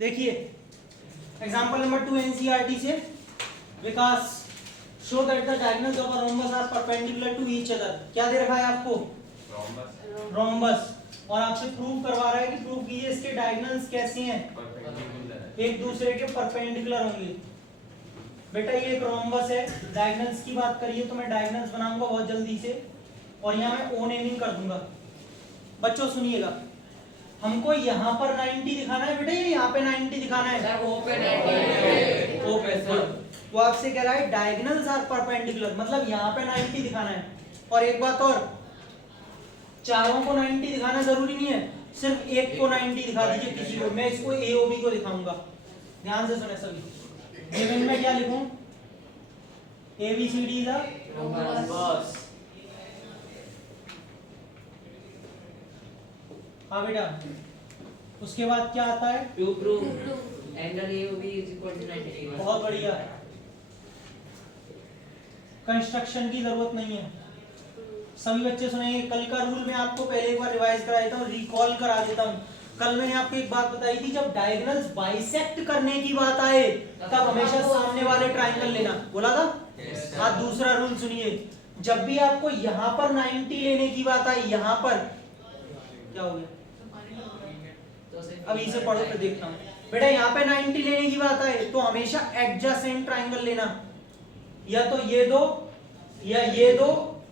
देखिए example number 2 NCERT से विकास show that the diagonals of a rhombus are perpendicular to each other. क्या दे रखा है आपको? रोम्बस। और आपसे प्रूव करवा रहा है कि प्रूव कीजिए इसके डायगोनल्स कैसे हैं, एक दूसरे के परपेंडिकुलर होंगे। बेटा ये एक रोम्बस है, डायगोनल्स की बात करिए तो मैं डायगोनल्स बनाऊंगा बहुत जल्दी से और यहाँ मैं ओ नेमिंग कर दूंगा। बच्चों सुनिएगा, हमको यहाँ पर 90 दिखाना है बेटा, ये यहाँ पे 90 दिखाना है सर ओ पे 90 ओ पे। वो आपसे कह रहा है डायगोनल्स आर परपेंडिकुलर, मतलब यहाँ पे 90 दिखाना है। और एक बात और, चारों को 90 दिखाना जरूरी नहीं है, सिर्फ एक को 90 दिखा दीजिए किसी को। मैं इसको एओबी को दिखाऊंगा। ध्यान से सुने सभी। गिवन में क्या लिखूं? ABCD the rhombus. हाँ बेटा, उसके बाद क्या आता है? To prove angle AOB is equal to 90 degree. बहुत बढ़िया। कंस्ट्रक्शन की जरूरत नहीं है, सभी बच्चे सुनेंगे। कल का रूल मैं आपको पहले एक बार रिवाइज करा देता हूँ, रिकॉल करा देता हूँ। कल मैंने आपको एक बात बताई थी, जब डायगोनल्स बाइसेक्ट करने की बात आए तब हमेशा सामने वाले ट्रायंगल लेना, बोला था। आज दूसरा रूल सुनिए, जब भी आपको यहाँ पर 90 लेने की बात आई, यहाँ पर क्या हो गया? अभी इसे पढ़ो तो देखता हूँ बेटा। यहाँ पे 90 लेने की बात आए तो हमेशा एडजेसेंट ट्रायंगल लेना, या तो ये दो या ये दो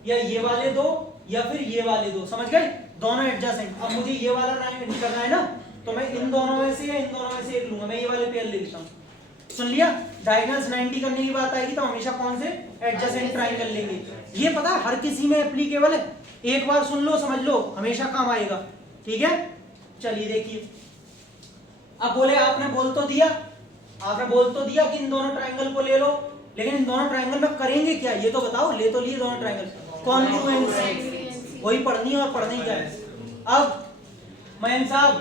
या ये वाले दो या फिर ये वाले दो, समझ गए? दोनों एडजेसेंट। अब मुझे ये वाला नहीं करना है ना, तो मैं इन दोनों में से या इन दोनों में से एक लूंगा। मैं ये वाले पेयर ले लेता हूँ। सुन लिया? डायगोनल्स 90 करने की बात आएगी तो हमेशा कौन से एडजेसेंट ट्रायंगल लेंगे। ये पता है हर किसी में एप्लीकेबल है, एक बार सुन लो समझ लो, हमेशा काम आएगा। ठीक है, चलिए देखिए। अब बोले आपने बोल तो दिया, आपने बोल तो दिया कि इन दोनों ट्रायंगल को ले लो, लेकिन इन दोनों ट्रायंगल में करेंगे क्या ये तो बताओ। ले तो लिए दोनों ट्रायंगल, कॉन्ग्रुएंसी वही पढ़नी है और पढ़नी क्या है। अब मयंक साहब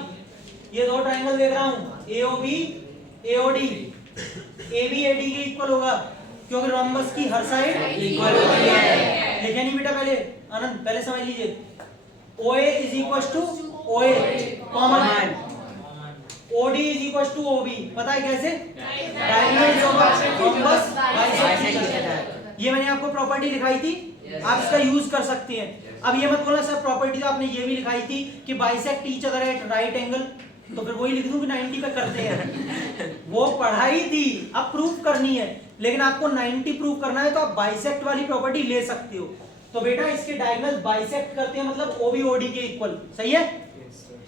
ये दो ट्रायंगल देख रहा हूं, एओबी एओडी, एबी एडी के इक्वल होगा क्योंकि रोम्बस की हर साइड इक्वल होती है। लिखे नहीं बेटा? पहले आनंद पहले समझ लीजिए, OA is equal to OA common, OD is equal to OB। पता है कैसे? Diagonals of rhombus bisect. ये मैंने आपको प्रॉपर्टी दिखाई थी, आप इसका यूज कर सकते हैं। अब ये मत बोलना सर प्रॉपर्टी तो आपने ये भी दिखाई थी कि bisect each other at right angle, तो फिर वही लिख दूं कि 90 पे करते हैं। वो पढ़ाई थी, अब प्रूफ करनी है, लेकिन आपको 90 प्रूफ करना है तो आप बाइसेक्ट वाली प्रॉपर्टी ले सकते हो। तो बेटा इसके डायगोनल्स बाइसेक्ट करते हैं, मतलब OB OD के इक्वल, सही है?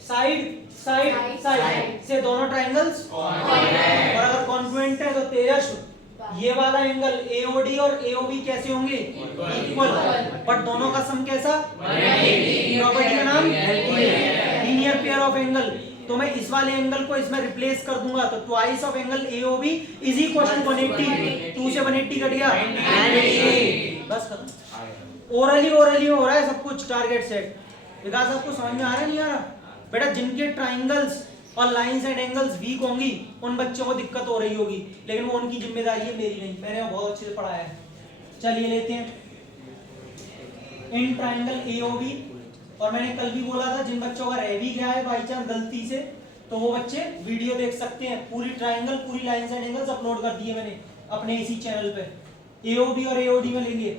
साइड साइड साइड से दोनों ट्रायंगल्स और अगर कॉन्ग्रुएंट है तो तेजस्वी ये वाला एंगल AOD और AOB कैसे होंगे? इक्वल। बट दोनों का सम कैसा? प्रॉपर्टी का नाम लीनियर पेयर ऑफ एंगल। तो मैं इस वाले एंगल को इसमें रिप्लेस कर दूंगा, तो twice of angle AOB is equal to 180। 2 से 180 कट गया, बस खत्म। ओरली ओरली हो रहा है सब कुछ, टारगेट सेट। विकास आपको समझ में आ रहा है नहीं आ रहा? बेटा जिनके ट्राइंगल्स और लाइंस एंड एंगल्स वीक होंगी उन बच्चों को दिक्कत हो रही होगी, लेकिन वो उनकी जिम्मेदारी है, मेरी नहीं। मैंने बहुत अच्छे से पढ़ाया है। चलिए लेते हैं इन ट्राइंगल AOB। और मैंने कल भी बोला था जिन बच्चों का रह भी गया है बाई चांस गलती से, तो वो बच्चे वीडियो देख सकते हैं। पूरी ट्राइंगल पूरी लाइंस एंड एंगल्स अपलोड कर दिए मैंने अपने इसी चैनल पे। AOB और AOD में लेंगे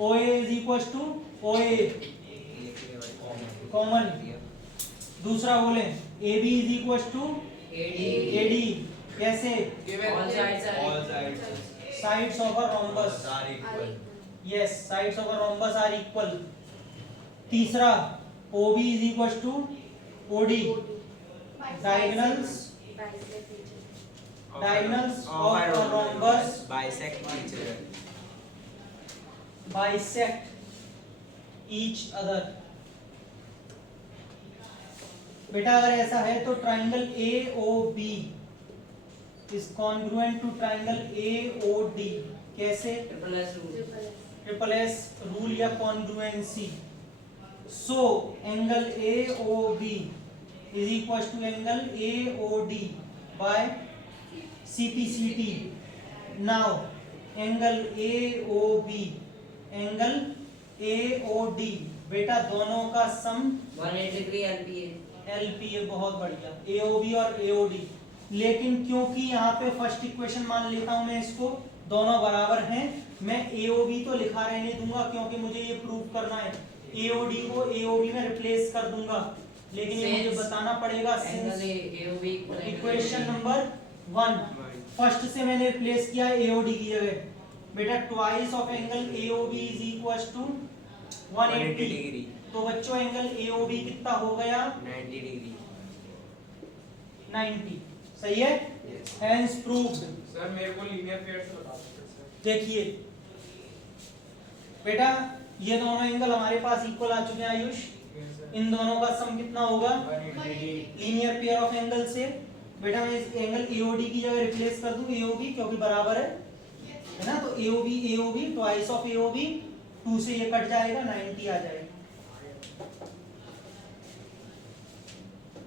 OA is equal to OA common. दूसरा बोले AB is equal to AD कैसे? Sides of a rhombus are equal. Yes, sides of a rhombus are equal. तीसरा OB is equal to OD, diagonals of a rhombus bisect each other. बेटा अगर ऐसा है तो triangle AOB is congruent to triangle AOD कैसे? Triple S rule या congruency. So angle AOB is equal to angle AOD bye CPCT। Now angle AOD बेटा दोनों का सम 180 डिग्री LPA। LPA बहुत बढ़िया। AOB और AOD लेकिन क्योंकि यहाँ पे फर्स्ट इक्वेशन मान लेता हूं मैं इसको, दोनों बराबर हैं, मैं AOB तो लिखा रहने दूंगा क्योंकि मुझे ये प्रूव करना है। AOD को AOB में रिप्लेस कर दूंगा, लेकिन ये मुझे बताना पड़ेगा angle AOB equal equation number 1 first से मैंने रिप्लेस किया है AOD की जगह। बेटा twice of angle AOB is equal to 180 degree. तो बच्चों एंगल AOB कितना हो गया? 90 डिग्री। 90 सही है, हेंस प्रूव्ड। सर मेरे को लीनियर पेयर से बता सकते हैं सर। देखिए बेटा ये दोनों एंगल हमारे पास इक्वल आ चुके हैं आयुष, Yes, sir. इन दोनों का सम कितना होगा? 180 लीनियर पेयर ऑफ एंगल से बेटा मैं इस एंगल AOD की जगह रिप्लेस कर दूं AOB क्योंकि बराबर है ना, तो AOB ट्वाइस ऑफ AOB 2 से ये कट जाएगा 90 आ जाएगा।